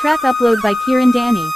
Track upload by Kiran Danny.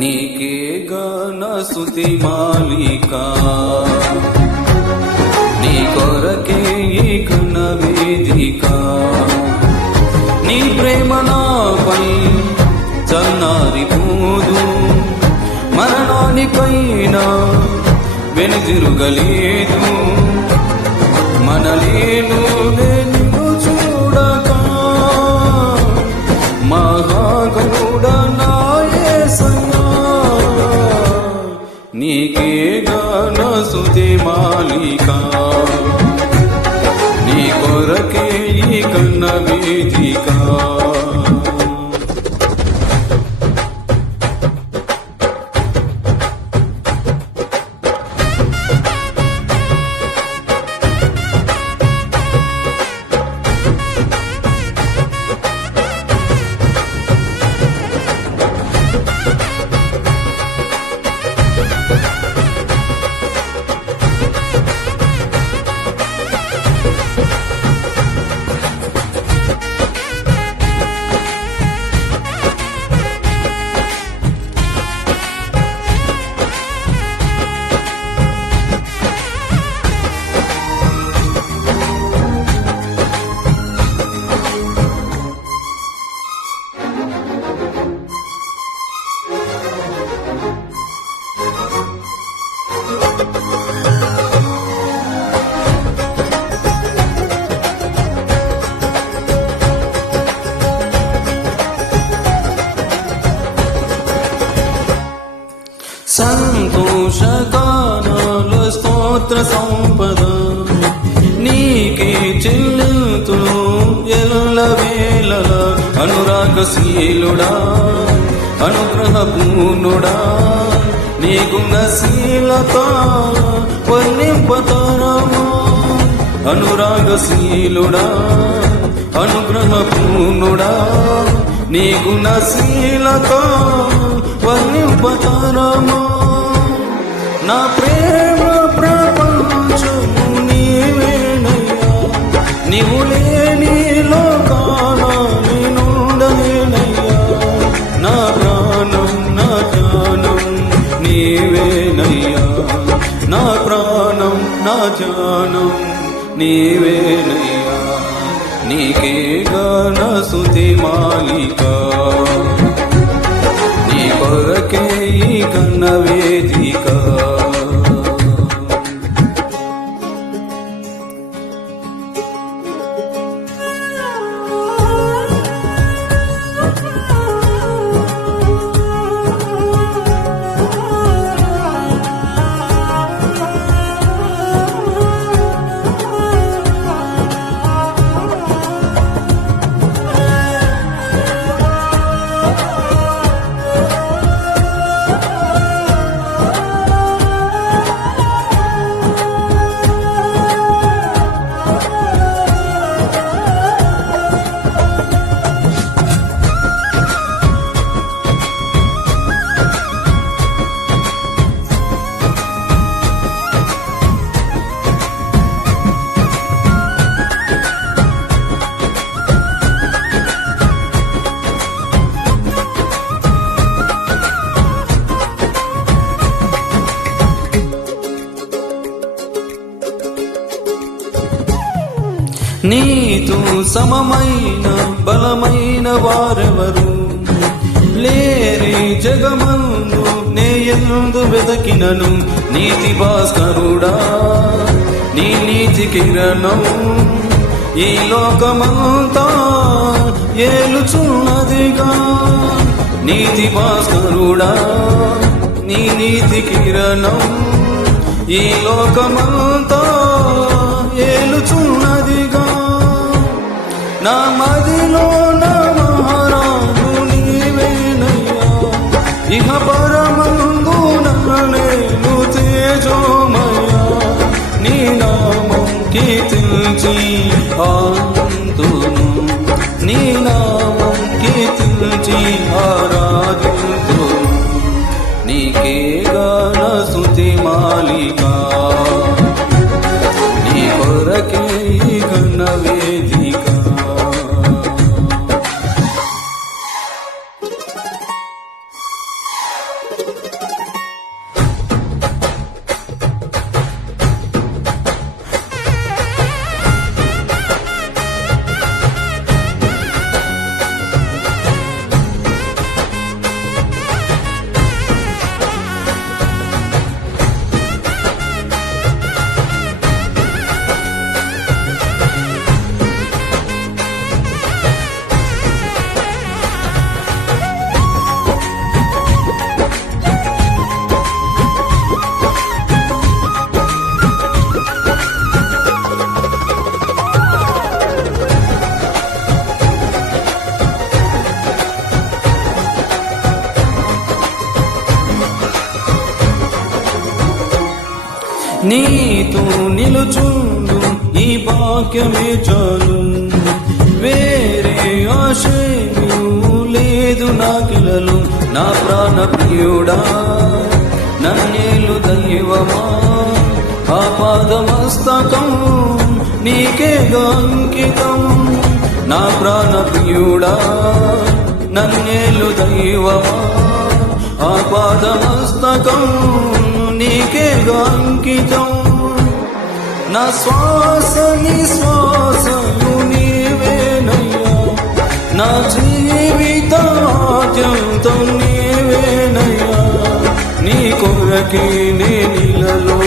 నీకే గాన స్తుతి మాలికా నీ కొరకే ఈ ఘన వేదిక నీ ప్రేమ నాపై చల్లారిపోదు మరణానికైనా వెనుదిరుగలేదు మనలేను నిన్ను చూడక మహాగణుడా నా యేసయ్యా నీకే గాన స్తుతి మాలికా నీ కొరకే ఈ ఘన వేదిక సంతోషగానాల స్తోత్ర సంపద నీకే చెల్లుతును ఎల్లవేళల అనురాగశీలుడా అనుగ్రహపూర్ణుడా నీ గుణశీలత వర్ణింపతరమా అనురాగశీలుడా అనుగ్రహపూర్ణుడా నీ గుణశీలత వర్ణింపతరమా నా ప్రేమ ప్రపంచము నీవేనయ్యా నీవు లేని లోకాన నేనుండలేనయ్యా నా ప్రాణం నా జానం నీవేనయ్యా నా ప్రాణం నా జానం నీవేనయ్యా నీకే గాన స్తుతి మాలికా నీ కొరకే ఈ ఘన వేదిక నీతో సమమైన బలమైన వారెవరు లేరే జగమందు నేయందు వెదకినను నీతి భాస్కరుడా నీ నీతి కిరణం ఈ లోకమంతా ఏలుచున్నదిగా నీతి భాస్కరుడా నీ నీతి కిరణం ఈ లోకమంతా ఏలుచున్నదిగా నా మదిలో నా మహారాజు నీవేనయ్యా ఇహ పరమందు నేను తేజోమయ్యా నీ నామం కీర్తించి ఆనందును నీ నామం కీర్తించి ఆరాధింతును నీకే గాన స్తుతి మాలిక నీ కొరకే ఘన వేదిక నీతో నిలుచుండు ఈ భాగ్యమే చాలు వేరే ఆశయము లేదు నాకిలలో నా ప్రాణ ప్రియుడా నన్నేలు దైవమా ఆపాదమస్తకం నీకేగా అంకితం నా ప్రాణ ప్రియుడా నన్నేలు దైవమా ఆపాదమస్తకం నీకేగా అంకితం నా శ్వాస నిశ్వాసము నీవేనయ్యా నా జీవితాద్యంతం నీవేనయ్యా నీ కొరకే నేనిలలో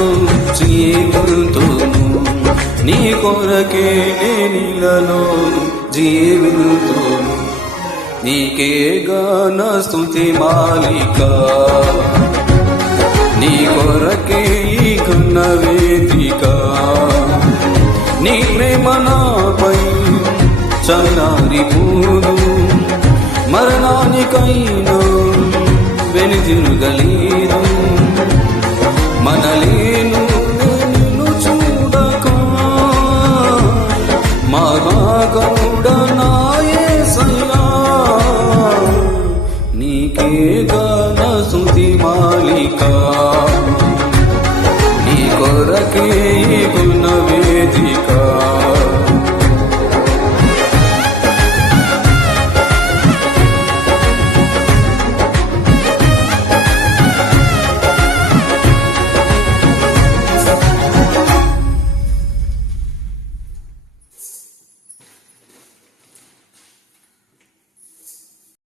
జీవితును నీ కొరకే నేనిలలో జీవితును నీకే గాన స్తుతి మాలిక నీ కొరకే ఈ ఘన వేదిక నీ ప్రేమ నాపై చల్లారిపోదు మరణానికైనా వెనుదిరుగలేదు మనలేను నిన్ను చూడక మహాగౌడ నా యేసయ్యా నీకే